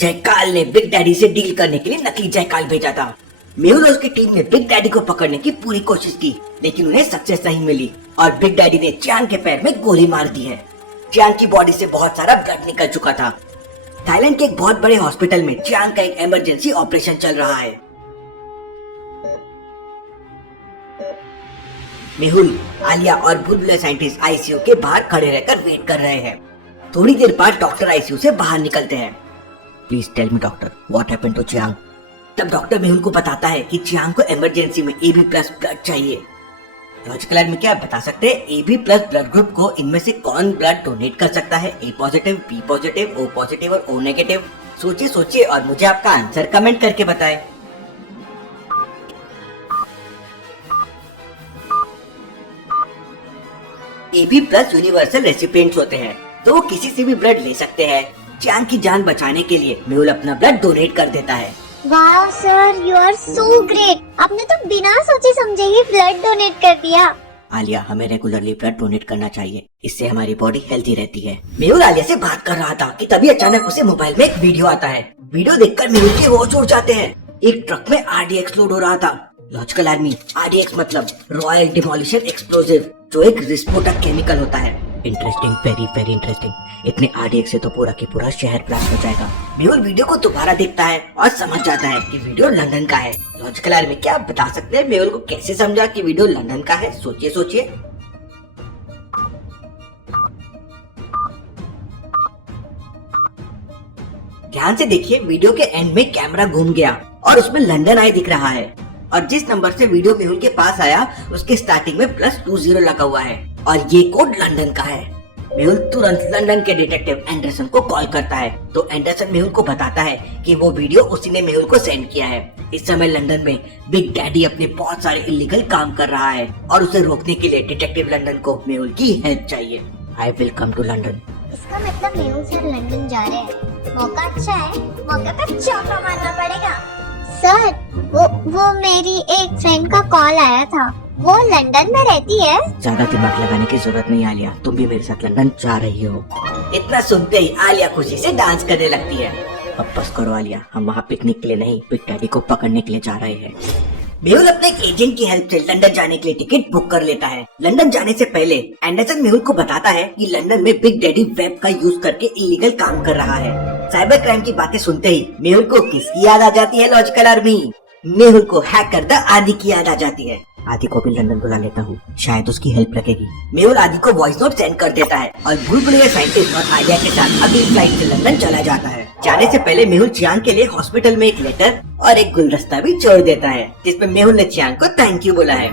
जयकाल ने big daddy से deal करने के लिए नकली जयकाल भेजा था। मेहुल और उसकी टीम ने बिग डैडी को पकड़ने की पूरी कोशिश की, लेकिन उन्हें सक्सेस नहीं मिली और बिग डैडी ने चियांग के पैर में गोली मार दी है। चियांग की बॉडी से बहुत सारा ब्लड निकल चुका था। थाईलैंड के एक बहुत बड़े हॉस्पिटल में चियांग का एक इमरजेंसी ऑपरेशन चल रहा है। मेहुल, आलिया और बुलबुले साइंटिस्ट आईसीयू के बाहर खड़े रहकर वेट कर रहे हैं। थोड़ी देर बाद डॉक्टर आईसीयू से बाहर निकलते हैं। Please tell me doctor, what happened to Chiang? तब डॉक्टर मेहुल को बताता है कि चियांग को इमरजेंसी में AB+ ब्लड चाहिए। लॉजिकल आर्मी क्या बता सकते हैं AB+ ब्लड ग्रुप को इनमें से कौन ब्लड डोनेट कर सकता है? A positive, B positive, O positive और O नेगेटिव। सोचिए और मुझे आपका आंसर कमेंट करके बताएं। AB+ यूनिवर्सल रेसिपिएंट्स होते हैं, तो वो किसी से भी ब्लड ले सकते हैं। चियांग की जान बचाने के लिए मेहुल अपना ब्लड डोनेट कर देता है। वाह sir, you are so great. आपने तो बिना सोचे समझे ही ब्लड डोनेट कर दिया। आलिया, हमें रेगुलरली ब्लड डोनेट करना चाहिए, इससे हमारी बॉडी हेल्थी रहती है। मेहुल आलिया से बात कर रहा था कि तभी अचानक उसे मोबाइल में एक वीडियो आता है। वीडियो देखकर मेहुल के होश उड़ जाते हैं। एक ट्रक में RDX लोड हो रहा था। लॉजिकल आर्मी, RDX मतलब रॉयल डिमोलिशन एक्सप्लोसिव, जो एक विस्फोटक केमिकल होता है। Interesting, very very interesting. इतने RDX से तो पूरा की पूरा शहर ब्लास्ट हो जाएगा। मेहुल वीडियो को दोबारा देखता है और समझ जाता है कि वीडियो लंदन का है। लॉजिकल आर्मी, क्या आप बता सकते हैं मेहुल को कैसे समझा कि वीडियो लंदन का है? सोचिए। ध्यान से देखिए, वीडियो के एंड में कैमरा घूम गया और उसमें लंदन आई दिख रहा है। और जिस नंबर से वीडियो मेहुल के पास आया उसके स्टार्टिंग में +20 लगा हुआ है और ये कोड लंदन का है। मेहुल तुरंत लंदन के डिटेक्टिव एंडरसन को कॉल करता है, तो एंडरसन मेहुल को बताता है कि वो वीडियो उसी ने मेहुल को सेंड किया है। इस समय लंदन में बिग डैडी अपने बहुत सारे इलीगल काम कर रहा है और उसे रोकने के लिए डिटेक्टिव लंदन को मेहुल की हेल्प चाहिए। I will come to London. इसका मतलब मेहुल सर लंदन जा रहे हैं। मौका अच्छा है, मौका का चौका मारना पड़ेगा। सर, वो मेरी एक फ्रेंड का कॉल आया था, वो लंदन में रहती है। ज्यादा दिमाग लगाने की जरूरत नहीं आलिया, तुम भी मेरे साथ लंदन जा रही हो। इतना सुनते ही आलिया खुशी से डांस करने लगती है। अब बस करो आलिया, हम वहाँ पिकनिक के लिए नहीं, बिग डैडी को पकड़ने के लिए जा रहे हैं। मेहुल अपने एक एजेंट की हेल्प से लंदन जाने के लिए टिकट बुक कर लेता है। लंदन जाने से पहले एंडरसन मेहुल को बताता है कि लंदन में बिग डैडी वेब का यूज करके इलीगल काम कर रहा है। साइबर क्राइम की बातें सुनते ही मेहुल को किसकी याद आ जाती है? Logical army. मेहुल को हैकर द आदि की याद आ जाती है। आदि को भी लंदन बुला लेता हूँ, शायद उसकी हेल्प लगेगी। मेहुल आदि को वॉइस नोट सेंड कर देता है और बुलबुले साइंटिस्ट और आलिया के साथ अगली फ्लाइट से लंदन चला जाता है। जाने से पहले मेहुल चियांग के लिए हॉस्पिटल में एक लेटर और एक गुलदस्ता भी छोड़ देता है, जिसमें मेहुल ने चियांग को थैंक यू बोला है।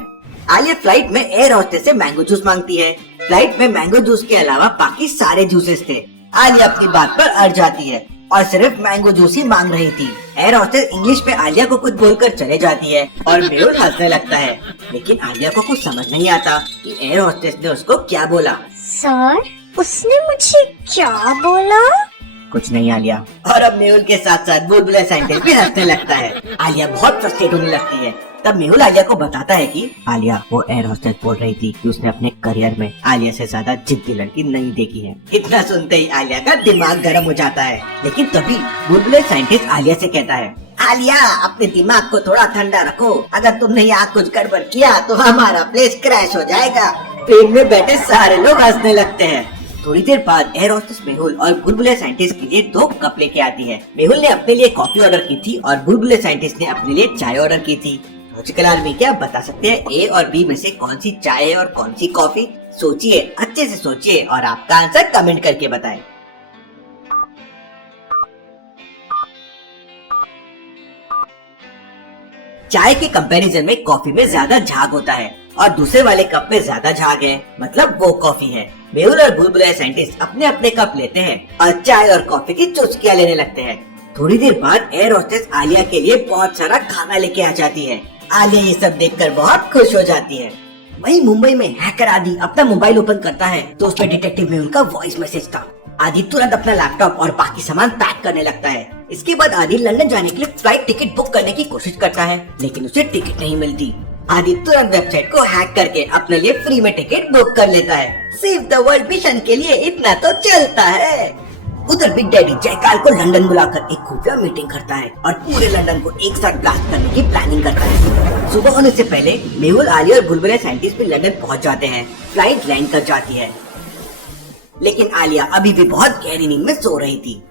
आलिया फ्लाइट में एयर होस्टेस से मैंगो जूस मांगती है। फ्लाइट में मैंगो जूस के अलावा बाकी सारे जूसेस थे। आलिया अपनी बात पर अड़ जाती है और सिर्फ मैंगो जूस ही मांग रही थी। एयर होस्टेस इंग्लिश में आलिया को कुछ बोलकर चले जाती है और मेहुल हंसने लगता है, लेकिन आलिया को कुछ समझ नहीं आता कि एयर होस्टेस ने उसको क्या बोला। सर, उसने मुझे क्या बोला? कुछ नहीं आलिया। और अब मेहुल के साथ साथ बुलबुले साइंटिस्ट भी हंसने लगता है। आलिया बहुत फ्रस्ट्रेट होने लगती है। तब मेहुल आलिया को बताता है कि आलिया, वो एयर होस्टेस बोल रही थी कि उसने अपने करियर में आलिया से ज्यादा जिद्दी लड़की नहीं देखी है। इतना सुनते ही आलिया का दिमाग गर्म हो जाता है, लेकिन तभी बुलबुले साइंटिस्ट आलिया से कहता है, आलिया, अपने दिमाग को थोड़ा ठंडा रखो। अगर तुमने यहाँ कुछ गड़बड़ किया तो हमारा प्लेन क्रैश हो जाएगा। प्लेन में बैठे सारे लोग हंसने लगते हैं। थोड़ी देर बाद एयर होस्टेस मेहुल और बुलबुले साइंटिस्ट के लिए 2 कप लेके आती है। मेहुल ने अपने लिए कॉफी ऑर्डर की थी और बुलबुले साइंटिस्ट ने अपने लिए चाय ऑर्डर की थी। लॉजिकल आर्मी, क्या बता सकते हैं A और B में से कौन सी चाय है और कौन सी कॉफी? सोचिए, अच्छे से सोचिए और आपका आंसर कमेंट करके बताएं। चाय के कंपैरिजन में कॉफी में ज्यादा झाग होता है और दूसरे वाले कप में ज्यादा झाग है, मतलब वो कॉफी है। मेहुल और बुलबुले साइंटिस्ट अपने अपने कप लेते हैं और चाय और कॉफी की चुस्कियां लेने लगते हैं। थोड़ी देर बाद एयर होस्टेस आलिया के लिए बहुत सारा खाना लेके आ जाती है। आलिया ये सब देखकर बहुत खुश हो जाती है। वहीं मुंबई में हैकर आदि अपना मोबाइल ओपन करता है तो उसमें डिटेक्टिव मेहुल का वॉइस मैसेज था। आदि तुरंत अपना लैपटॉप और बाकी सामान पैक करने लगता है। इसके बाद आदि लंदन जाने के लिए फ्लाइट टिकट बुक करने की कोशिश करता है, लेकिन उसे टिकट नहीं मिलती। आदि तुरंत वेबसाइट को हैक करके अपने लिए फ्री में टिकट बुक कर लेता है। सेव द वर्ल्ड मिशन के लिए इतना तो चलता है। उधर बिग डैडी जयकाल को लंदन बुलाकर एक खुफिया मीटिंग करता है और पूरे लंदन को एक साथ ब्लास्ट करने की प्लानिंग करता है। सुबह होने से पहले मेहुल, आलिया और बुलबुले साइंटिस्ट भी लंदन पहुंच जाते हैं। फ्लाइट लैंड कर जाती है, लेकिन आलिया अभी भी बहुत गहरी नींद में सो रही थी।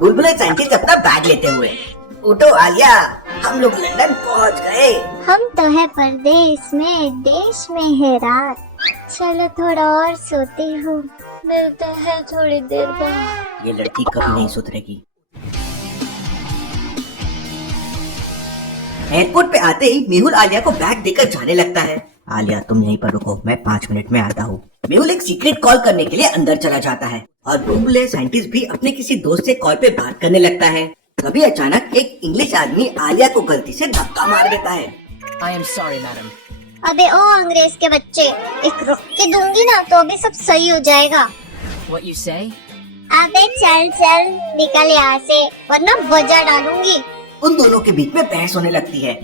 बुलबुले साइंटिस्ट अपना बैग लेते हुए, उठो आलिया, हम लोग लंदन पहुंच गए। हम तो है परदेश में, देश में है रात। चलो थोड़ा और सोते हो, मिलते हैं थोड़ी देर बाद। ये लड़की कभी नहीं सुधरेगी। एयरपोर्ट पे आते ही मेहुल आलिया को बैग देकर जाने लगता है। आलिया तुम यहीं पर रुको, मैं 5 मिनट में आता हूँ। मेहुल एक सीक्रेट कॉल करने के लिए अंदर चला जाता है और बुलबुले साइंटिस्ट भी अपने किसी दोस्त से कॉल पे बात करने लगता है। तभी अचानक एक इंग्लिश आदमी आलिया को गलती से धक्का मार देता है। I am sorry, madam. अबे ओ अंग्रेज के बच्चे, एक रुक के दूंगी ना तो अभी सब सही हो जाएगा। What you say? अबे चल चल निकल यहाँ से, वरना बजा डालूंगी। उन दोनों के बीच में बहस होने लगती है।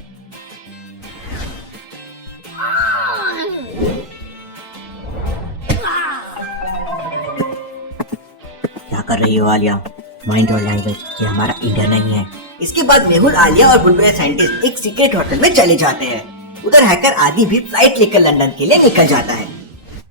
क्या कर रही हो आलिया? माइंड योर लैंग्वेज, ये हमारा इंडिया नहीं है। इसके बाद मेहुल, आलिया और बुलबुले साइंटिस्ट एक सीक्रेट होटल में चले जाते हैं। उधर हैकर आदि भी फ्लाइट लेकर लंदन के लिए निकल जाता है।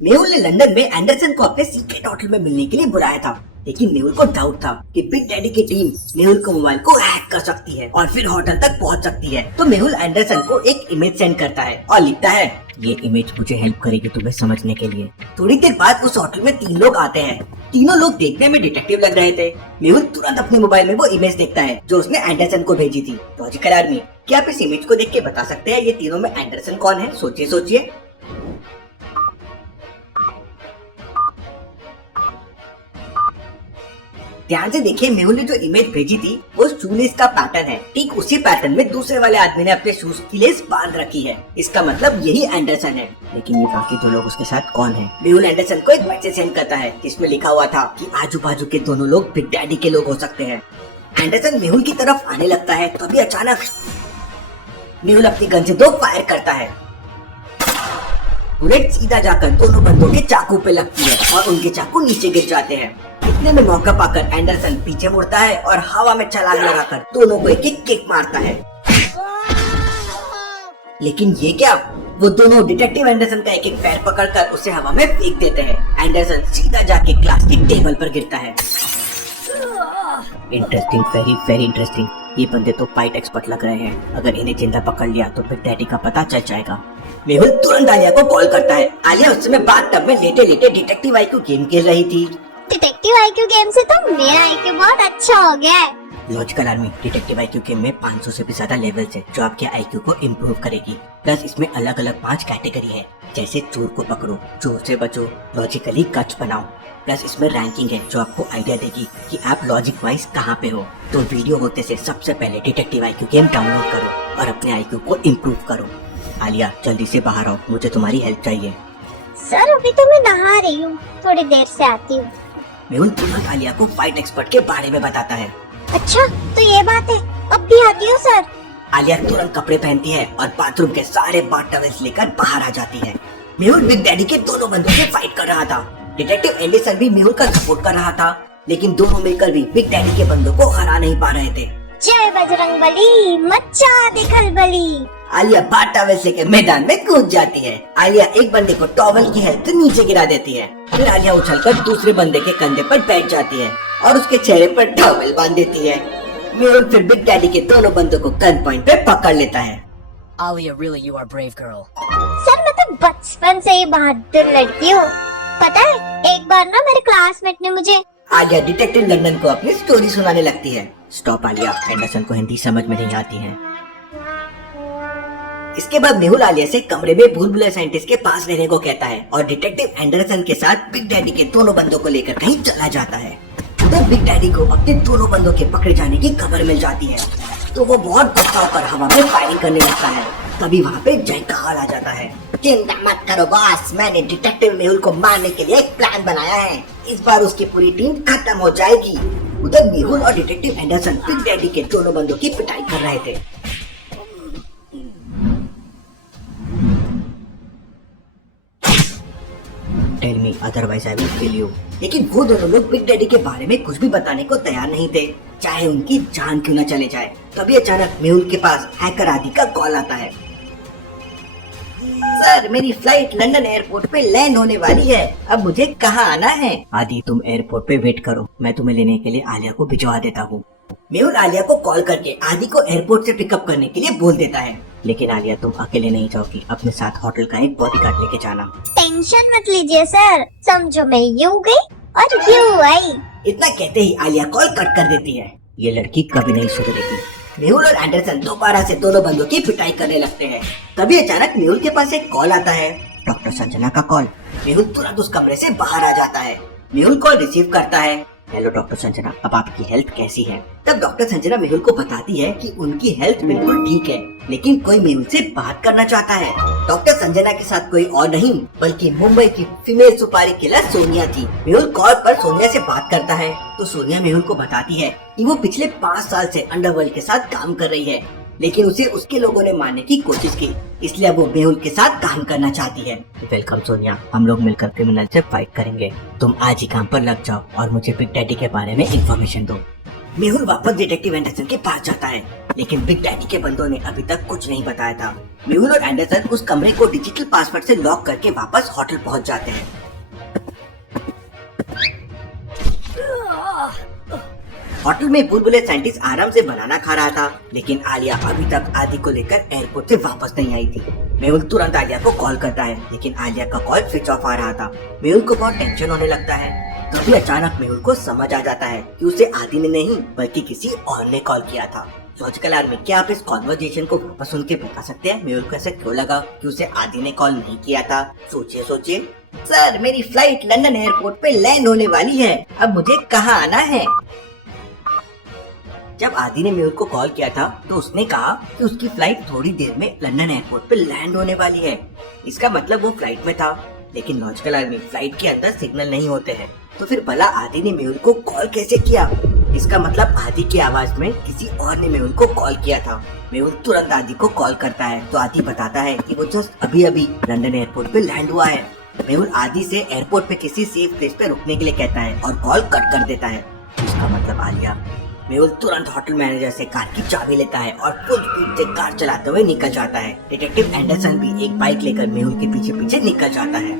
मेहुल ने लंदन में एंडरसन को अपने सीक्रेट होटल में मिलने के लिए बुलाया था, लेकिन मेहुल को डाउट था कि बिग डैडी की टीम मेहुल को मोबाइल को हैक कर सकती है और फिर होटल तक पहुंच सकती है। तो मेहुल एंडरसन को एक इमेज सेंड करता है और लिखता है, ये इमेज मुझे हेल्प करेगी तुम्हें समझने के लिए। थोड़ी देर बाद उस होटल में 3 लोग आते हैं। तीनों लोग देखने में डिटेक्टिव लग रहे थे। मेहुल तुरंत अपने मोबाइल में वो इमेज देखता है जो उसने एंडरसन को भेजी थी। लॉजिकल आर्मी, क्या आप इस इमेज को देख के बता सकते हैं ये तीनों में एंडरसन कौन है? सोचिए सोचिए। ध्यान से देखिए, मेहुल ने जो इमेज भेजी थी वो शूलेस का पैटर्न है। ठीक उसी पैटर्न में दूसरे वाले आदमी ने अपने शूज की लेस बांध रखी है। इसका मतलब यही एंडरसन है। लेकिन ये बाकी 2 लोग उसके साथ कौन है? मेहुल एंडरसन को एक मैसेज सेंड करता है जिसमें लिखा हुआ था कि आजू बाजू के दोनों लोग बिग डैडी के लोग हो सकते हैं। एंडरसन मेहुल की तरफ आने लगता है, तभी अचानक मेहुल अपनी गन से 2 फायर करता है। बुलेट सीधा जाकर दोनों बंदों के चाकू पे लगती है और उनके चाकू नीचे गिर जाते हैं। इतने में मौका पाकर एंडरसन पीछे मुड़ता है और हवा में छलांग लगाकर दोनों को एक किक मारता है। लेकिन ये क्या, वो दोनों डिटेक्टिव एंडरसन का एक पैर पकड़कर उसे हवा में फेंक देते हैं। एंडरसन सीधा जाके क्लास की टेबल पर गिरता है। Interesting, very very interesting. ये बंदे तो फाइट एक्सपर्ट लग रहे हैं। अगर इन्हें जिंदा पकड़ लिया तो बिग डैडी का पता चल जाएगा। मेहुल तुरंत आलिया को कॉल करता है। आलिया उस समय बाथटब में लेटे लेटे डिटेक्टिव आईक्यू गेम खेल रही थी। डिटेक्टिव आईक्यू गेम से तो मेरा आईक्यू बहुत अच्छा हो गया है। Logical army, detective IQ game में 500 से भी ज्यादा लेवल्स है जो आपके आईक्यू को इम्प्रूव करेगी। प्लस इसमें अलग अलग 5 कैटेगरी है, जैसे चोर को पकड़ो, चोर से बचो, लॉजिकली कच बनाओ। प्लस इसमें रैंकिंग है जो आपको आइडिया देगी कि आप लॉजिक वाइज कहाँ पे हो। तो वीडियो होते से सबसे पहले डिटेक्टिव आईक्यू गेम डाउनलोड करो और अपने आईक्यू को इम्प्रूव करो। आलिया जल्दी से बाहर आओ, मुझे तुम्हारी हेल्प चाहिए। सर अभी तो मैं नहा रही हूँ, थोड़ी देर से आती हूँ। मेहुल तुरंत आलिया को फाइट एक्सपर्ट के बारे में बताता है। अच्छा तो ये बात है, अब भी आती हूँ सर। आलिया तुरंत कपड़े पहनती है और बाथरूम के सारे बाथ टॉवेल्स लेकर बाहर आ जाती है। मेहुल बिग डैडी के दोनों बंदों से फाइट कर रहा था। डिटेक्टिव एंडरसन भी मेहुल का सपोर्ट कर रहा था, लेकिन दोनों मिलकर भी बिग डैडी के बंदों को हरा नहीं पा रहे थे। जय बजरंगबली, मचा दे खलबली। आलिया बाथ टॉवेल लेकर मैदान में कूद जाती है। आलिया एक बंदे को टॉवेल की हेल्प से नीचे गिरा देती है। फिर आलिया उछलकर दूसरे बंदे के कंधे पर बैठ जाती है और उसके चेहरे पर टॉवेल बांध देती है। मेहुल फिर बिग डैडी के दोनों बंदों को गन पॉइंट पे पकड़ लेता है। Alia, really, you are a brave girl. Sir मैं तो बचपन से ही बहादुर लड़की हूँ। पता है एक बार ना मेरे क्लासमेट ने मुझे। आलिया डिटेक्टिव लंदन को अपनी स्टोरी सुनाने लगती है। स्टॉप आलिया, एंडरसन को हिंदी समझ में नहीं आती है। इसके बाद मेहुल आलिया से कमरे में बुलबुले साइंटिस्ट के पास रहने को कहता है और डिटेक्टिव एंडरसन के साथ बिग डैडी के दोनों बंदों को लेकर कहीं चला जाता है। उधर बिग डैडी को अपने दोनों बंदों के पकड़े जाने की खबर मिल जाती है, तो वो बहुत गुस्सा होकर हवा में फायरिंग करने लगता है। तभी वहाँ पे जयकाल आ जाता है। चिंता मत करो बॉस, मैंने डिटेक्टिव मेहुल को मारने के लिए एक प्लान बनाया है। इस बार उसकी पूरी टीम खत्म हो जाएगी। उधर मेहुल और डिटेक्टिव एंडरसन बिग डैडी के दोनों बंदों की पिटाई कर रहे थे। Tell me me otherwise I will kill you. लेकिन वो दोनों लोग बिग डैडी के बारे में कुछ भी बताने को तैयार नहीं थे, चाहे उनकी जान क्यों न चले जाए। तभी अचानक मेहुल के पास हैकर आदि का कॉल आता है। सर, मेरी फ्लाइट लंदन एयरपोर्ट पे लैंड होने वाली है, अब मुझे कहाँ आना है? आदि तुम एयरपोर्ट पे वेट करो, मैं तुम्हें लेने के लिए आलिया को भिजवा देता हूँ। मेहुल आलिया को कॉल करके आदि को एयरपोर्ट से पिकअप करने के लिए बोल देता है। लेकिन आलिया तुम अकेले नहीं जाओगी, अपने साथ होटल का एक बॉडीगार्ड लेके जाना। टेंशन मत लीजिए सर, समझो मैं यूं गई और यूं आई। इतना कहते ही आलिया कॉल कट कर देती है। ये लड़की कभी नहीं सुधरेगी। मेहुल और एंडरसन दोबारा से दोनों बंदों की पिटाई करने लगते हैं। तभी अचानक मेहुल के पास एक कॉल आता है, डॉक्टर संजना का कॉल। मेहुल तुरंत उस कमरे से बाहर आ जाता है। मेहुल कॉल रिसीव करता है। हेलो डॉक्टर संजना, अब आपकी हेल्थ कैसी है? तब डॉक्टर संजना मेहुल को बताती है कि उनकी हेल्थ बिल्कुल ठीक है, लेकिन कोई मेहुल से बात करना चाहता है। डॉक्टर संजना के साथ कोई और नहीं बल्कि मुंबई की फीमेल सुपारी किलर सोनिया थी। मेहुल कॉल पर सोनिया से बात करता है तो सोनिया मेहुल को बताती है कि वो पिछले 5 साल से अंडरवर्ल्ड के साथ काम कर रही है, लेकिन उसे उसके लोगों ने मारने की कोशिश की, इसलिए वो मेहुल के साथ काम करना चाहती है। वेलकम सोनिया, हम लोग मिलकर क्रिमिनल से फाइट करेंगे। तुम आज ही काम पर लग जाओ और मुझे बिग डैडी के बारे में इंफॉर्मेशन दो। मेहुल वापस डिटेक्टिव एंडरसन के पास जाता है, लेकिन बिग डैडी के बंदों ने अभी तक कुछ नहीं बताया था। मेहुल और एंडरसन उस कमरे को डिजिटल पासवर्ड से लॉक करके वापस होटल पहुंच जाते हैं। होटल में बुलबुले साइंटिस्ट आराम से बनाना खा रहा था, लेकिन आलिया अभी तक आदि को लेकर एयरपोर्ट से वापस नहीं आई थी। मेहुल तुरंत आलिया को कॉल करता है, लेकिन आलिया का कॉल स्विच ऑफ आ रहा था। मेहुल को बहुत टेंशन होने लगता है। तभी अचानक मेहुल को समझ आ जाता है कि उसे आदि ने नहीं बल्कि किसी और ने कॉल किया था। लॉजिकल आर्मी, क्या आप इस कॉन्वर्जेशन को वापस सुन के बता सकते हैं मेहुल को ऐसे क्यों लगा कि उसे आदि ने कॉल नहीं किया था? सोचिए। सर, मेरी फ्लाइट लंदन एयरपोर्ट पे लैंड होने वाली है, अब मुझे कहाँ आना है? जब आदि ने मेहुल को कॉल किया था तो उसने कहा कि उसकी फ्लाइट थोड़ी देर में लंदन एयरपोर्ट पे लैंड होने वाली है। इसका मतलब वो फ्लाइट में था, लेकिन लॉजिकल आर्मी, फ्लाइट के अंदर सिग्नल नहीं होते हैं, तो फिर भला आदि ने मेहुल को कॉल कैसे किया? इसका मतलब आदि की आवाज में किसी और ने मेहुल को कॉल किया था। मेहुल तुरंत आदि को कॉल करता है तो आदि बताता है कि वो जस्ट अभी लंदन एयरपोर्ट पे लैंड हुआ है। मेहुल आदि से एयरपोर्ट पे किसी सेफ प्लेस पे रुकने के लिए कहता है और कॉल कट कर देता है। इसका मतलब आलिया। मेहुल तुरंत होटल मैनेजर से कार की चाबी लेता है और फुल स्पीड से कार चलाते हुए निकल जाता है। डिटेक्टिव एंडरसन भी एक बाइक लेकर मेहुल के पीछे पीछे निकल जाता है।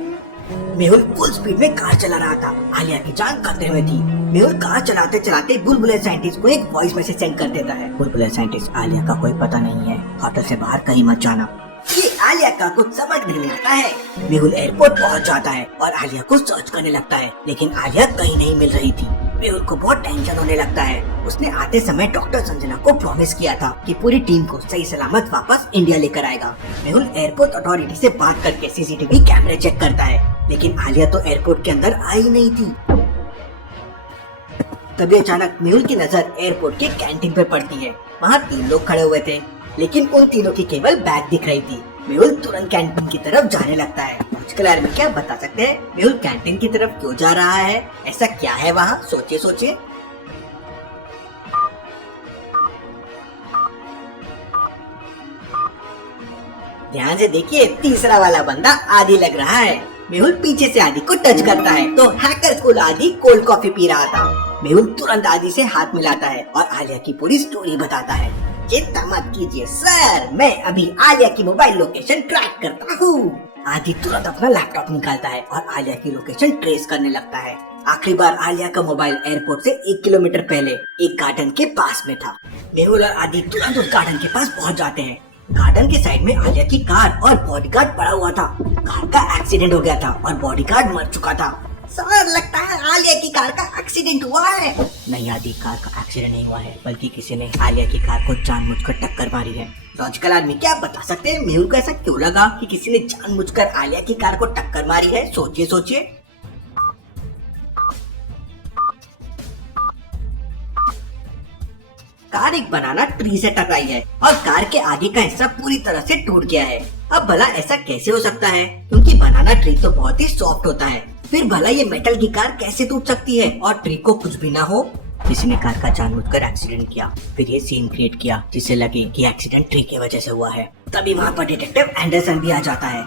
मेहुल फुल स्पीड में कार चला रहा था, आलिया की जान खतरे में थी। मेहुल कार चलाते चलाते बुलबुले साइंटिस्ट को एक वॉइस मैसेज सेंड कर देता है। बुलबुले साइंटिस्ट, आलिया का कोई पता नहीं है, होटल से बाहर कहीं मत जाना। ये आलिया का कुछ समझ नहीं आता है। मेहुल एयरपोर्ट पहुंच जाता है और आलिया को सर्च करने लगता है, लेकिन आलिया कहीं नहीं मिल रही थी। मेहुल को बहुत टेंशन होने लगता है। उसने आते समय डॉक्टर संजना को प्रॉमिस किया था कि पूरी टीम को सही सलामत वापस इंडिया लेकर आएगा। मेहुल एयरपोर्ट अथॉरिटी से बात करके सीसीटीवी कैमरे चेक करता है, लेकिन आलिया तो एयरपोर्ट के अंदर आई नहीं थी। तभी अचानक मेहुल की नजर एयरपोर्ट के कैंटीन पर पड़ती है। वहाँ 3 लोग खड़े हुए थे, लेकिन उन तीनों की केवल बैग दिख रही थी। मेहुल तुरंत कैंटीन की तरफ जाने लगता है। लॉजिकल आर्मी, क्या बता सकते हैं मेहुल कैंटीन की तरफ क्यों जा रहा है? ऐसा क्या है वहाँ? सोचिए। ध्यान से देखिए, तीसरा वाला बंदा आदि लग रहा है। मेहुल पीछे से आदि को टच करता है तो हैकर कूल आदि कोल्ड कॉफी पी रहा था। मेहुल तुरंत आदि से हाथ मिलाता है और आलिया की पूरी स्टोरी बताता है। चिंता मत कीजिए सर, मैं अभी आलिया की मोबाइल लोकेशन ट्रैक करता हूँ। आदि तुरंत अपना लैपटॉप निकालता है और आलिया की लोकेशन ट्रेस करने लगता है। आखिरी बार आलिया का मोबाइल एयरपोर्ट से 1 किलोमीटर पहले एक गार्डन के पास में था। मेहुल और आदि तुरंत उस गार्डन के पास पहुंच जाते हैं। गार्डन के साइड में आलिया की कार और बॉडीगार्ड पड़ा हुआ था। कार का एक्सीडेंट हो गया था और बॉडीगार्ड मर चुका था। सर, लगता है आलिया की कार का एक्सीडेंट हुआ है। नहीं आदि, कार का एक्सीडेंट नहीं हुआ है, बल्कि किसी ने आलिया की कार को जानबूझकर टक्कर मारी है। लॉजिकल आदमी, क्या आप बता सकते हैं मेहुल को ऐसा क्यों लगा कि किसी ने जानबूझकर आलिया की कार को टक्कर मारी है? सोचिए। कार एक बनाना ट्री से टकराई है और कार के आगे का हिस्सा पूरी तरह से टूट गया है। अब भला ऐसा कैसे हो सकता है? क्योंकि बनाना ट्री तो बहुत ही सॉफ्ट होता है। फिर भला ये मेटल की कार कैसे टूट सकती है और ट्री को कुछ भी ना हो? किसी ने कार का जानबूझकर एक्सीडेंट किया, फिर ये सीन क्रिएट किया जिससे लगे कि एक्सीडेंट ट्री की वजह से हुआ है। तभी वहाँ पर डिटेक्टिव एंडरसन भी आ जाता है।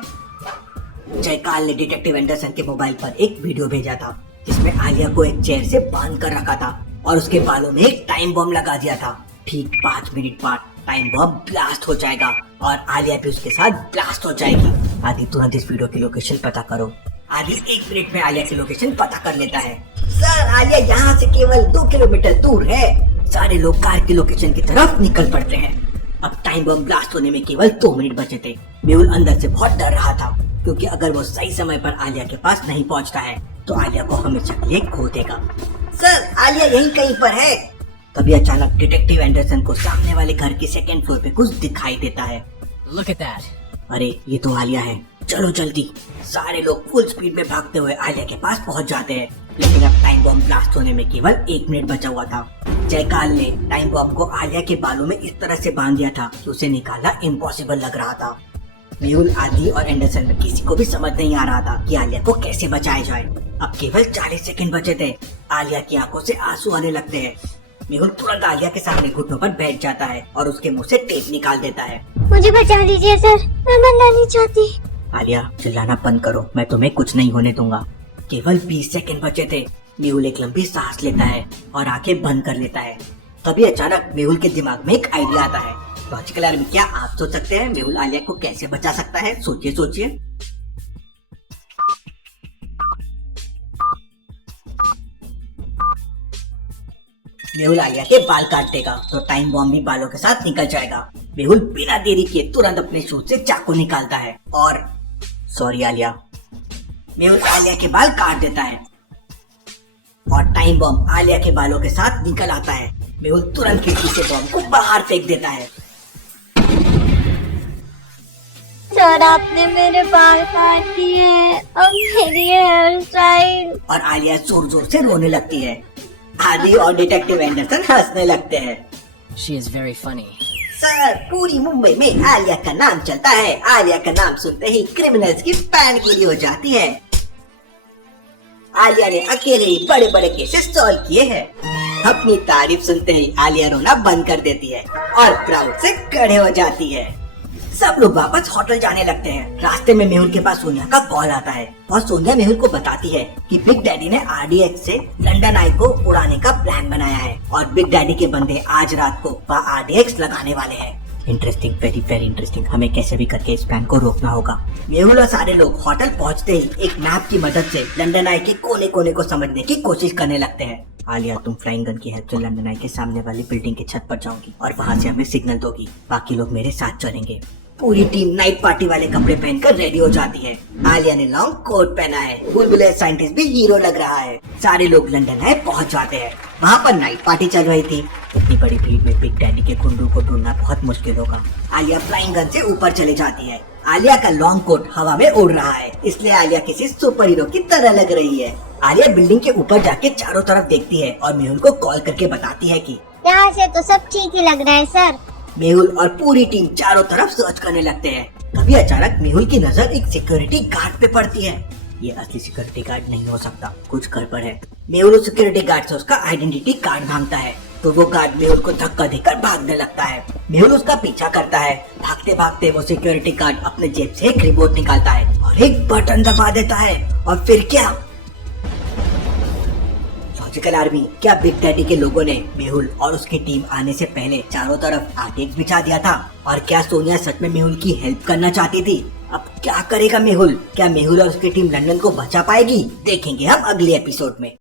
जयकाल ने डिटेक्टिव एंडरसन के मोबाइल पर एक वीडियो भेजा था जिसमें आलिया को एक चेयर से बांध कर रखा था और उसके बालों में एक टाइम बम लगा दिया था। ठीक 5 मिनट बाद टाइम बम ब्लास्ट हो जाएगा और आलिया भी उसके साथ ब्लास्ट हो जाएगी। आदि तुरंत इस वीडियो की लोकेशन पता करो। आदि 1 मिनट में आलिया की लोकेशन पता कर लेता है। सर, आलिया यहाँ से केवल 2 किलोमीटर दूर है। सारे लोग कार की लोकेशन की तरफ निकल पड़ते हैं। अब टाइम बम ब्लास्ट होने में केवल 2 मिनट बचे थे। मेहुल अंदर से बहुत डर रहा था क्योंकि अगर वो सही समय पर आलिया के पास नहीं पहुंचता है तो आलिया को हमेशा के लिए खो देगा। सर, आलिया यहीं कहीं पर है। तभी अचानक डिटेक्टिव एंडरसन को सामने वाले घर के 2nd फ्लोर पे कुछ दिखाई देता है। Look at that. अरे, ये तो आलिया है, चलो जल्दी। सारे लोग फुल स्पीड में भागते हुए आलिया के पास पहुंच जाते हैं। लेकिन अब टाइम बम ब्लास्ट होने में केवल 1 मिनट बचा हुआ था। जयकाल ने टाइम बम को आलिया के बालों में इस तरह से बांध दिया था कि उसे निकालना इम्पॉसिबल लग रहा था। मेहुल, आदि और एंडरसन में किसी को भी समझ नहीं आ रहा था कि आलिया को कैसे बचाया जाए। अब केवल 40 सेकंड बचे थे। आलिया की आंखों से आंसू आने लगते हैं। मेहुल तुरंत आलिया के सामने घुटनों पर बैठ जाता है और उसके मुंह से टेप निकाल देता है। मुझे बचा लीजिए सर, मैं मरना नहीं चाहती। आलिया, चिल्लाना बंद करो, मैं तुम्हें कुछ नहीं होने दूंगा। केवल 20 सेकंड बचे थे। मेहुल एक लंबी सांस लेता है और आंखें बंद कर लेता है। तभी अचानक मेहुल के दिमाग में एक आइडिया आता है। लॉजिकल आर्मी, क्या आप सोच सकते हैं मेहुल आलिया को कैसे बचा सकता है? सोचिए सोचिए। मेहुल आलिया के बाल काट देगा तो टाइम बॉम्ब भी बालों के साथ निकल जाएगा। मेहुल बिना देरी किए तुरंत अपने शूज से चाकू निकालता है और सॉरी आलिया। मेहुल आलिया के बाल काट देता है और टाइम बॉम्ब आलिया के बालों के साथ निकल आता है। मेहुल तुरंत खिड़की से बॉम्ब को बाहर फेंक देता है। सर, आपने मेरे बाल काट दिए, अब मेरी हेयर स्टाइल। और आलिया जोर जोर से रोने लगती है। आदि और डिटेक्टिव एंडरसन हंसने लगते हैं। She is very funny. Sir, पूरी मुंबई में आलिया का नाम चलता है। आलिया का नाम सुनते ही क्रिमिनल्स की पैन गिरी हो जाती है। आलिया ने अकेले ही बड़े बड़े केसेस सॉल्व किए हैं। अपनी तारीफ सुनते ही आलिया रोना बंद कर देती है और प्राउड से खड़े हो जाती है। सब लोग वापस होटल जाने लगते हैं। रास्ते में मेहुल के पास सोनिया का कॉल आता है और सोनिया मेहुल को बताती है कि बिग डैडी ने RDX से लंदन आई को उड़ाने का प्लान बनाया है और बिग डैडी के बंदे आज रात को वहाँ RDX लगाने वाले हैं। Interesting, very very interesting. हमें कैसे भी करके इस प्लान को रोकना होगा। मेहुल और सारे लोग होटल पहुँचते ही एक मैप की मदद से लंदन आई के कोने कोने को समझने की कोशिश करने लगते हैं। आलिया, तुम फ्लाइंग गन की हेल्प से लंदन आई के सामने वाली बिल्डिंग की छत पर जाओगी और वहाँ से हमें सिग्नल दोगी। बाकी लोग मेरे साथ चलेंगे। पूरी टीम नाइट पार्टी वाले कपड़े पहनकर रेडी हो जाती है। आलिया ने लॉन्ग कोट पहना है। बुलबुले साइंटिस्ट भी हीरो लग रहा है। सारे लोग लंदन है पहुंच जाते हैं। वहाँ पर नाइट पार्टी चल रही थी। इतनी बड़ी भीड़ में बिग डैडी के गुंडों को ढूंढना बहुत मुश्किल होगा। आलिया फ्लाइंग गन से ऊपर चली जाती है। आलिया का लॉन्ग कोट हवा में उड़ रहा है, इसलिए आलिया किसी सुपर हीरो की तरह लग रही है। आलिया बिल्डिंग के ऊपर जाके चारों तरफ देखती है और मेहुल को कॉल करके बताती है कि यहाँ से तो सब ठीक ही लग रहा है सर। मेहुल और पूरी टीम चारों तरफ सर्च करने लगते हैं। तभी अचानक मेहुल की नजर एक सिक्योरिटी गार्ड पे पड़ती है। ये असली सिक्योरिटी गार्ड नहीं हो सकता, कुछ गड़बड़ है। मेहुल उस सिक्योरिटी गार्ड से उसका आइडेंटिटी कार्ड मांगता है तो वो गार्ड मेहुल को धक्का देकर भागने लगता है। मेहुल उसका पीछा करता है। भागते भागते वो सिक्योरिटी गार्ड अपने जेब से एक रिमोट निकालता है और एक बटन दबा देता है। और फिर क्या? लॉजिकल आर्मी, क्या बिग डैडी के लोगों ने मेहुल और उसकी टीम आने से पहले चारों तरफ RDX बिछा दिया था? और क्या सोनिया सच में मेहुल की हेल्प करना चाहती थी? अब क्या करेगा मेहुल? क्या मेहुल और उसकी टीम लंदन को बचा पाएगी? देखेंगे हम अगले एपिसोड में।